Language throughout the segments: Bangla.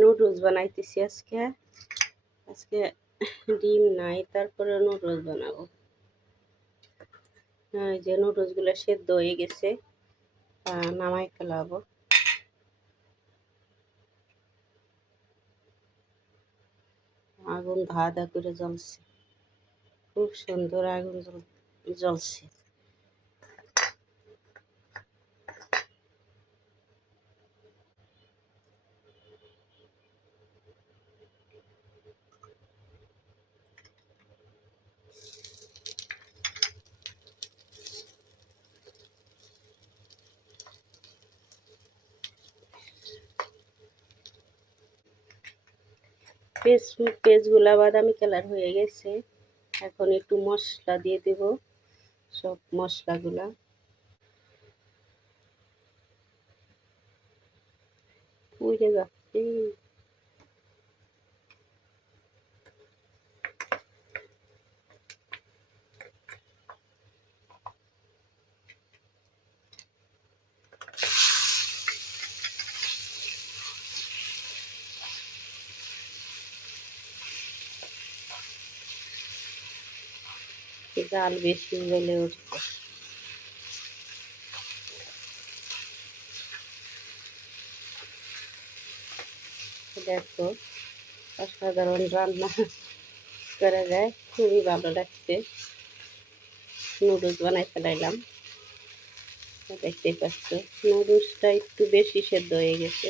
নুডলস বানাইতেছি আজকে। আজকে ডিম নাই, তারপরে নুডলস বানাবো। এই যে নুডলসগুলো সেদ্ধ হয়ে গেছে, নামাই ফেলাবো। আগুন ধা ধা করে জ্বলছে, খুব সুন্দর আগুন জ্বলছে। পেঁয়াজগুলা বাদামি কালার হয়ে গেছে। এখন একটু মশলা দিয়ে দেব, সব মশলাগুলা। পুড়ে যাচ্ছে। জাল বেশি জ্বলে উঠছে। দেখো, অসাধারণ রান্না করা যায়, খুবই ভালো লাগছে। নুডলস বানাই ফেলাইলাম, দেখতেই পাচ্ছ। নুডলসটা একটু বেশি সেদ্ধ হয়ে গেছে,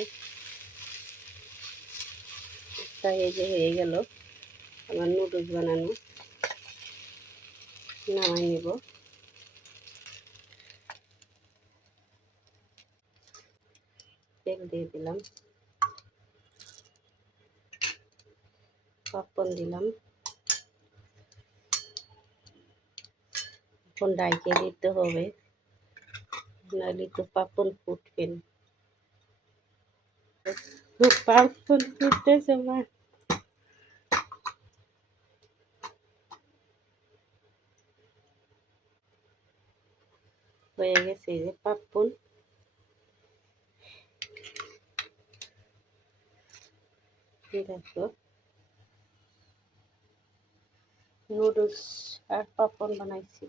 তাই এই যে হয়ে গেল আমার নুডলস বানানো। নামাই নেব। তেল দিয়ে দিলাম, পাঁচফোড়ন দিলাম। এখন ডাইকে দিতে হবে, নাহলে তো পাঁচফোড়ন ফুটবে না। পাঁচফোড়ন ফুটতেছে মা। হয়ে গেছে এই যে পাঁচফোড়ন। দেখো, নুডলস আর পাঁপড় বানাইছি।